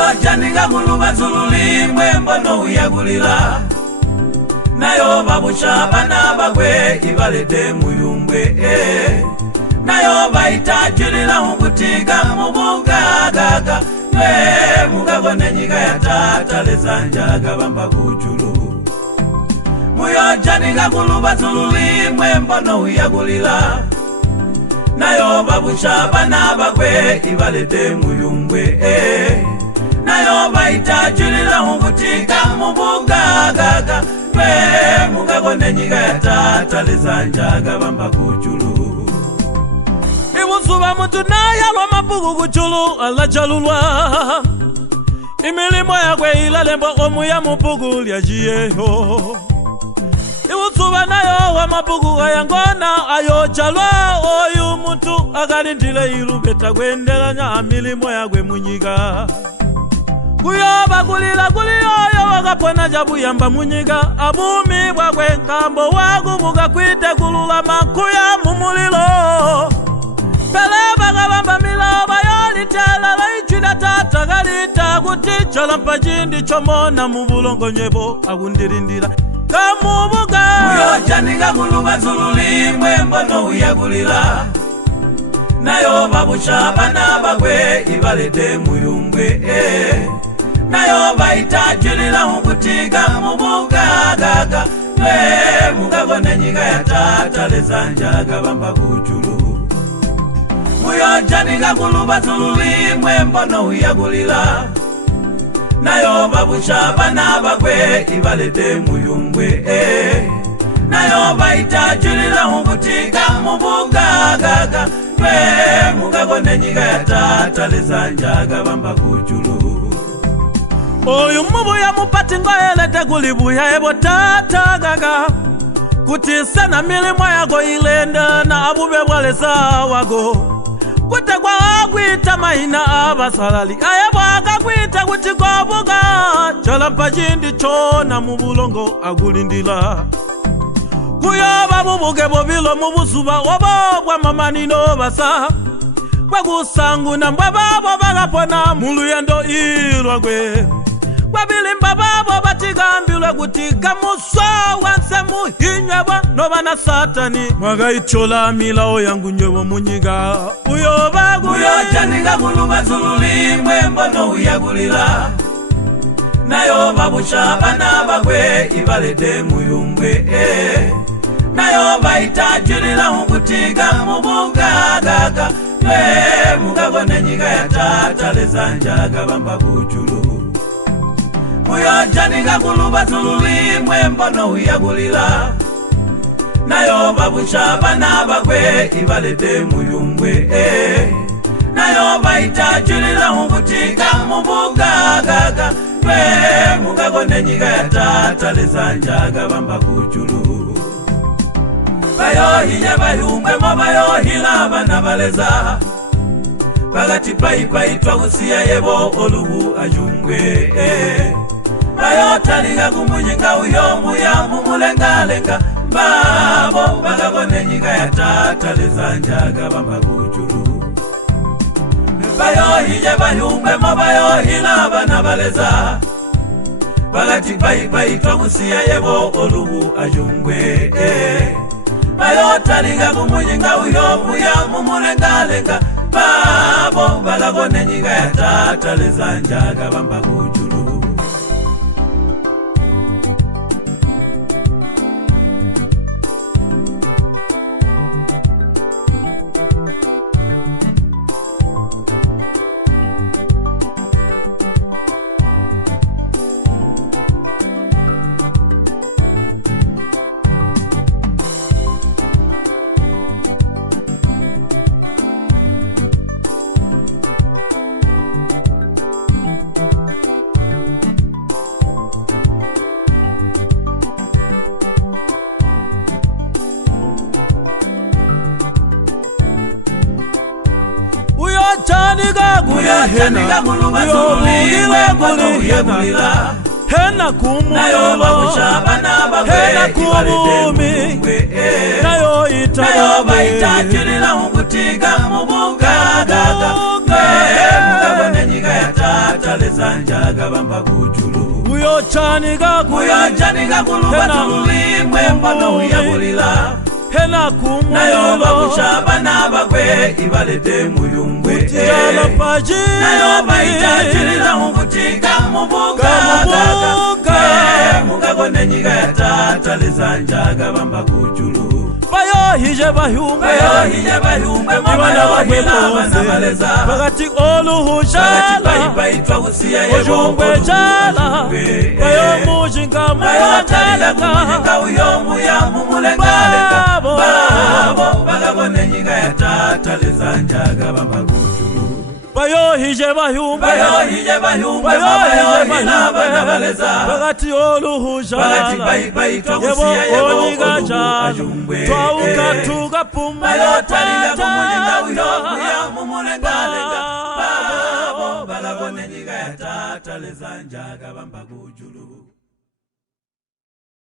Muyojaninga kuluba zululimwe mbono uyagulila nayo babusha bana bagwe ibalede muyumbwe nayo baitajulila mubutiga mubugagaga nwe mugabone nyiga ya tata lezanjaga bamba kujulu. Muyojaninga kuluba zululimwe mbono uyagulila nayo babusha bana bagwe ibalede muyumbwe nayo baitajulila mubutiga mubugagaga nwe mugabone nyiga ya tata lezanjaga bamba kujulu. Ibusuba mutu na yalwa mapugu kuchulu alajalulwa imilimo yakwe ilalembo omu ya mupugu lyajiyeho. Ibusuba nayo wa mapugu ayangona ayo chalwa oyu mutu agalindile irubeta kwendelanya amilimo yakwe munyiga. Kuyoba kulila kuliyoyo wakapona jabu yamba munyiga abumi bwakwe nkambo wagubuga kwite kulula makuya mumulilo. Peleba gabamba miloba yolitela laichida tata galita kutichola mpajindi chomona mubulongo nyebo agundirindira kamubuga. Muyojaninga kuluba zululimwe mbono uyagulila nayo babusha bana bagwe ibalede muyumbwe nayo baitajulila mubutiga mubugagaga nwe mugabone nyiga ya tata lezanjaga bamba kujulu. Muyojaninga kuluba zululimwe mbono uyagulila nayo babusha bana bagwe ibalede muyumbwe nayo baitajulila mubutiga mubugagaga nwe mugabone nyiga ya tata lezanjaga bamba kujulu. Oyu mubu ya mupati ngoelete kulibuya ebo tata gaga kuti sana milimo yago ilenda na abube wale sawago kute kwa agwita mahina abasalali ayebo akagwita kuti kobuga chola mpajindi chona mubulongo agulindila. Kuyoba mubuge bobilo mubusuba obobwa mamanino basa kwagusangu na mbababo bagapona muluyendo ilwagwe kwabilimba babo batigambilwe kutiga muswa wanse muhinyebwa nobana satani mwagaichola milao yangu nyebo munyiga. Muyojaninga kuluba zululimwe mbono uyagulila nayo babusha bana bagwe ibalede muyumbwe nayo baitajulila mubutiga mubugagaga nwe mugabone nyiga ya tata lezanjaga bamba kujulu. Muyojaninga kuluba zululimwe mbono uyagulila nayo babusha bana bagwe ibalede muyumbwe nayo baitajulila mubutiga mubugagaga nwe mugabone nyiga ya tata lezanjaga bamba kujulu. Bayohiye bayumbwe mo bayohila bana baleza bagati paitwa gusiya yebo olubu ajungwe bayotalinga kumunyinga uyo muya mumulengalenga babo bagabone nyiga ya tata lezanjaga bamba kujulu. Bayohiye bayumbwe mo bayohila bana baleza bagati paitwa gusiya yebo olubu ajungwe bayotalinga kumunyinga uyo muya mumulengalenga babo bagabone nyiga ya tata lezanjaga bamba kujulu. Muyojaninga kuluba zululimwe mbono uyagulila hena kumulilo nayo babusha bana bagwe ibalede muyumbwe nayo baitajulila mubutiga mubugagaga nwe mugabone nyiga ya tata leza lezanjaga bamba kujulu uyochanika kuluba tululimwe mbono uyabulila hena kumu nayo bakushaba nabakwe ibalete muyungwe kutijala paji nayo baitachiriza mukutika mubugagaga mugagone nyiga ya tata lezanjaga bamba kujulu bayohije bahumbe mabana wahila banabaleza bagati oluhujala ujungwe jala bayomujinga mwatalaka uyomuya mumulengalenga babo bagabone nyiga ya tata lezanjaga bamba kujulu bayohije bahumbe mabana banabaleza bagati oluhujala yebo onyiga jala twauka tugapuma mayotalila kumunyinga uyomuya mumulengalenga babo bagabone nyiga ya tata lezanjaga bamba kujulu